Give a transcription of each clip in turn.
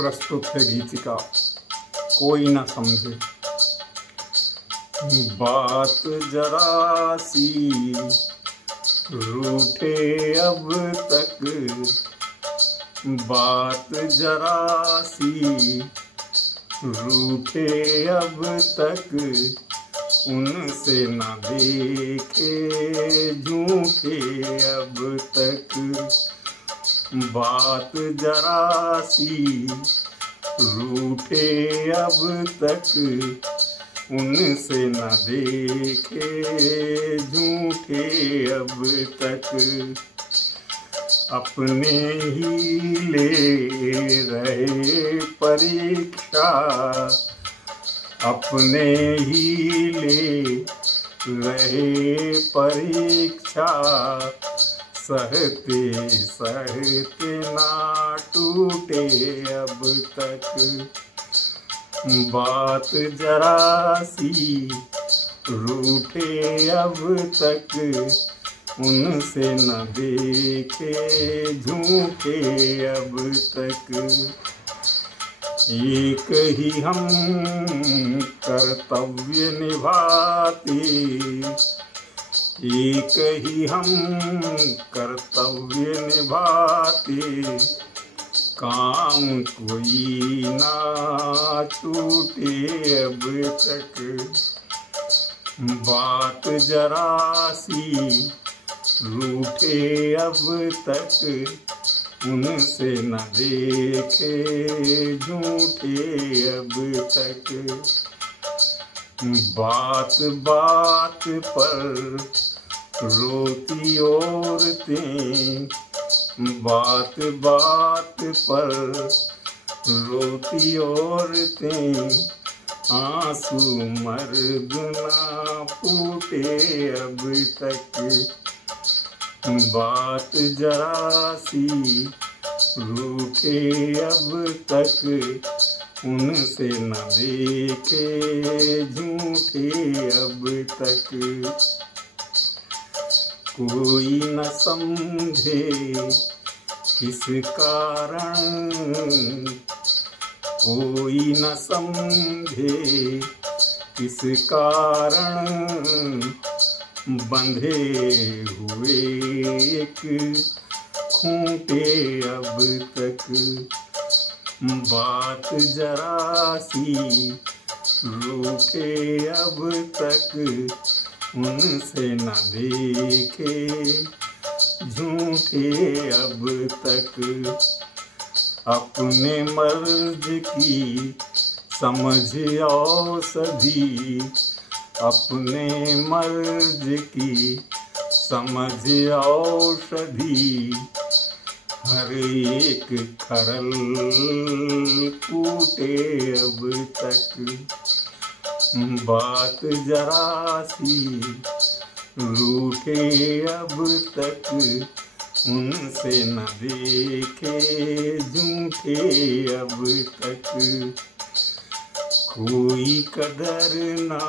प्रस्तुत है गीतिका कोई न समझे। बात जरा सी रूठे अब तक, बात जरा सी रूठे अब तक, उनसे न देखे झूठे अब तक। बात जरा सी रूठे अब तक, उनसे न देखे झूठे अब तक। अपने ही ले रहे परीक्षा, अपने ही ले रहे परीक्षा, सहते सहते ना टूटे अब तक। बात जरा सी रूठे अब तक, उनसे न देखे झूठे अब तक। एक ही हम कर्तव्य निभाते, एक ही हम कर्तव्य निभाते, काम कोई ना छूटे अब तक। बात जरा सी रूठे अब तक, उनसे न देखे झूठे अब तक। बात बात पर रोती औरतें, बात बात पर रोती औरतें, आंसू मर्द ना फूटे अब तक। बात जरा सी रूठे अब तक, उनसे न देखे झूठे अब तक। कोई न समझे किस कारण, कोई न समझे किस कारण, बंधे हुए एक खूंटे अब तक। बात जरा सी रूठे अब तक, उनसे न देखे झूठे अब तक। अपने मर्ज की समझ औषधि, अपने मर्ज की समझ औषधि, हर एक खरल कूटे अब तक। बात जरा सी रूठे अब तक, उनसे न देखे झूठे अब तक। कोई कदर ना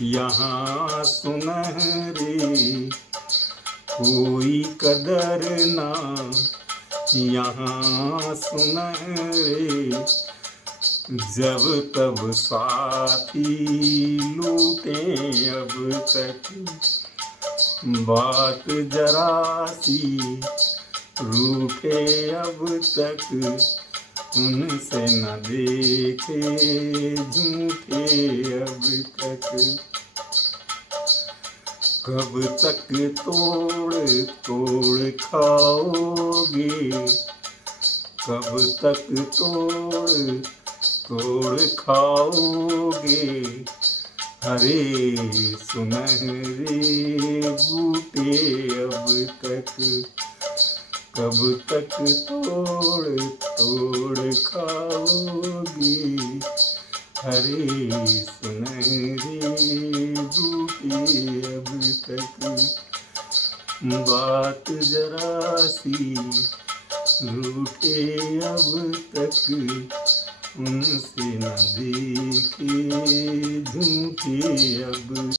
यहाँ सुनहरे, कोई कदर ना यहाँ सुनहरे, जब तब साथी लूटे अब तक। बात जरा सी रूठे अब तक, उनसे न देखे झूठे अब तक। कब तक तोड़ तोड़ खाओगे, कब तक तोड़ तोड़ खाओगे, हरे सुनहरे बूटे अब तक। कब तक तोड़ तोड़ खाओगे, हरे सुनहरे बूटे अब तक। बात जरा सी रूठे अब तक, उनसे न देखे झूठे अब